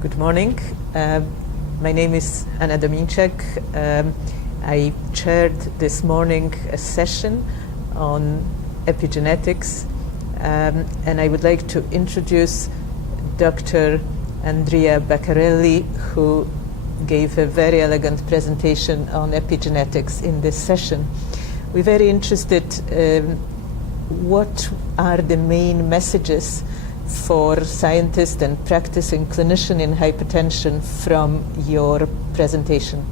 Good morning. My name is Anna Dominiczak. I chaired this morning a session on epigenetics, and I would like to introduce Dr. Andrea Baccarelli, who gave a very elegant presentation on epigenetics in this session. We're very interested what are the main messages for scientists and practicing clinician in hypertension from your presentation.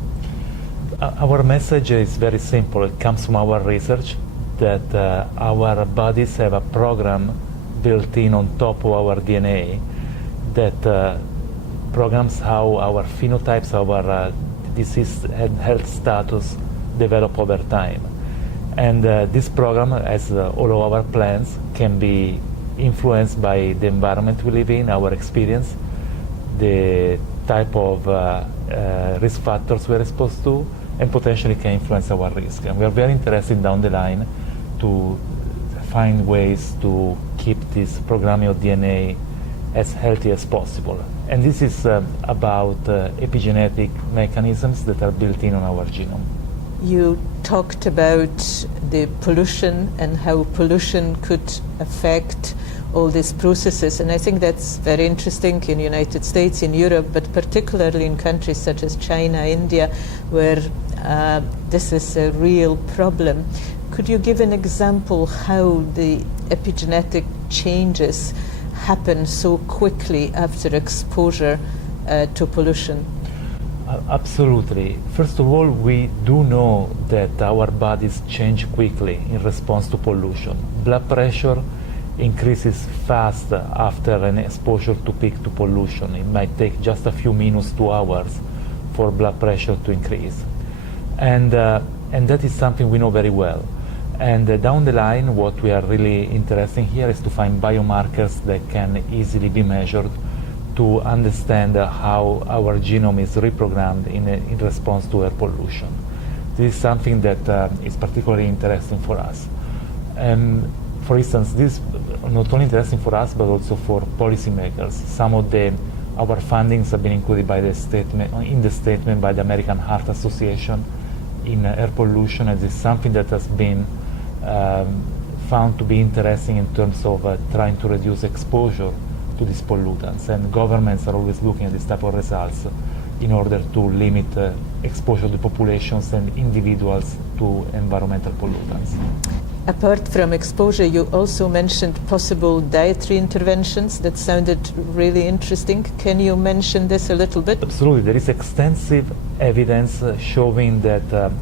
Our message is very simple. It comes from our research that our bodies have a program built in on top of our DNA that programs how our phenotypes, our disease and health status develop over time. And this program, as all of our plans, can be influenced by the environment we live in, our experience, the type of risk factors we're exposed to, and potentially can influence our risk. And we are very interested down the line to find ways to keep this programming of DNA as healthy as possible. And this is about epigenetic mechanisms that are built in on our genome. You talked about the pollution and how pollution could affect all these processes, and I think that's very interesting in the United States, in Europe, but particularly in countries such as China, India, where this is a real problem. Could you give an example how the epigenetic changes happen so quickly after exposure to pollution? Absolutely. First of all, we do know that our bodies change quickly in response to pollution. Blood pressure increases fast after an exposure to peak to pollution. It might take just a few minutes to hours for blood pressure to increase. And that is something we know very well. And down the line, what we are really interested in here is to find biomarkers that can easily be measured to understand how our genome is reprogrammed in response to air pollution. This is something that is particularly interesting for us. For instance, this is not only interesting for us, but also for policymakers. Some of our findings have been included in the statement by the American Heart Association in air pollution, and it's something that has been found to be interesting in terms of trying to reduce exposure to these pollutants, and governments are always looking at this type of results in order to limit exposure to populations and individuals to environmental pollutants. Apart from exposure, you also mentioned possible dietary interventions that sounded really interesting. Can you mention this a little bit? Absolutely. There is extensive evidence showing that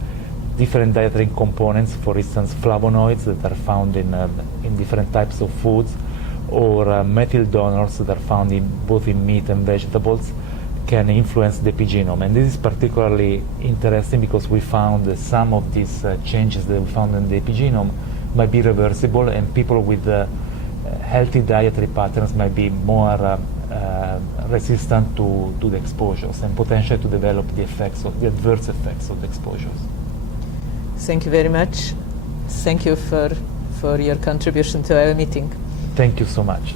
different dietary components, for instance flavonoids that are found in different types of foods, or methyl donors that are found both in meat and vegetables, can influence the epigenome. And this is particularly interesting because we found that some of these changes that we found in the epigenome might be reversible, and people with healthy dietary patterns might be more resistant to the exposures and potentially to develop the adverse effects of the exposures. Thank you very much. Thank you for your contribution to our meeting. Thank you so much.